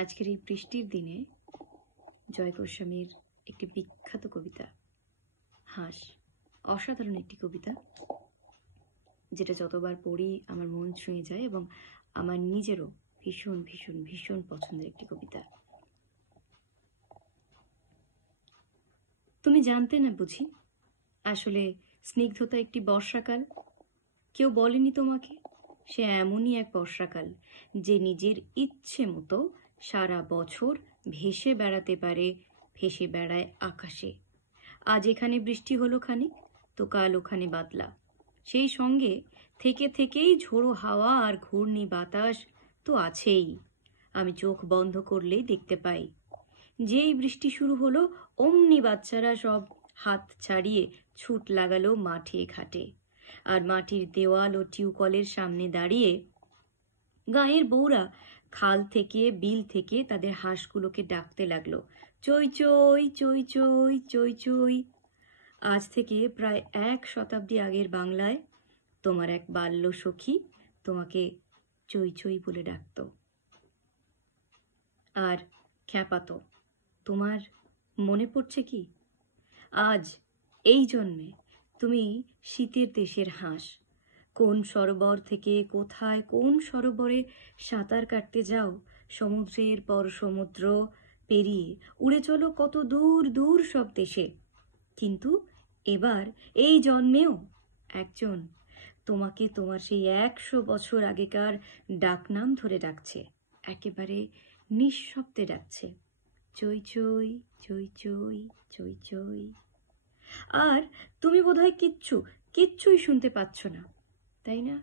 আজকের এই বৃষ্টির দিনে জয় গোস্বামীর একটি বিখ্যাত কবিতা হাঁস, অসাধারণ একটি কবিতা, যেটা যতবার পড়ি আমার মন ছুঁয়ে যায় এবং আমার নিজেরও ভীষণ ভীষণ ভীষণ পছন্দের একটি কবিতা। তুমি জানতে না বুঝি আসলে স্নিগ্ধতা একটি বর্ষাকাল? কেউ বলেনি তোমাকে সে এমনই এক বর্ষাকাল যে নিজের ইচ্ছে মতো সারা বছর ভেসে বেড়াতে পারে, ভেসে বেড়ায় আকাশে। আজ এখানে বৃষ্টি হলো খানিক, তো কাল ওখানে বাদলা, সেই সঙ্গে থেকে থেকেই ঝোড়ো হাওয়া আর ঘূর্ণি বাতাস তো আছেই। আমি চোখ বন্ধ করলেই দেখতে পাই। যেই বৃষ্টি শুরু হলো অমনি বাচ্চারা সব হাত ছাড়িয়ে ছুট লাগালো মাঠে ঘাটে, আর মাটির দেওয়াল ও টিউকলের সামনে দাঁড়িয়ে গাঁয়ের বউরা খাল থেকে বিল থেকে তাদের হাঁসগুলোকে ডাকতে লাগলো, চই চই চই চই চই চই। আজ থেকে প্রায় 1 শতাব্দী আগের বাংলায় তোমার এক বাল্য সখী তোমাকে চই চই বলে ডাকতো আর খ্যাপাতো। তোমার মনে পড়ছে কি? আজ এই জন্মে তুমি শীতের দেশের হাঁস। কোন সরোবর থেকে কোথায় কোন সরোবরে সাঁতার কাটতে যাও, সমুদ্রের পর সমুদ্র পেরিয়ে উড়ে চলো কত দূর দূর সব দেশে। কিন্তু এবার এই জন্মেও একজন তোমাকে তোমার সেই 100 বছর আগেকার ডাকনাম ধরে ডাকছে, একেবারে নিঃশব্দে ডাকছে, চই চই চই চই চই চই। আর তুমি বোধহয় কিচ্ছুই শুনতে পাচ্ছ না, তাই না?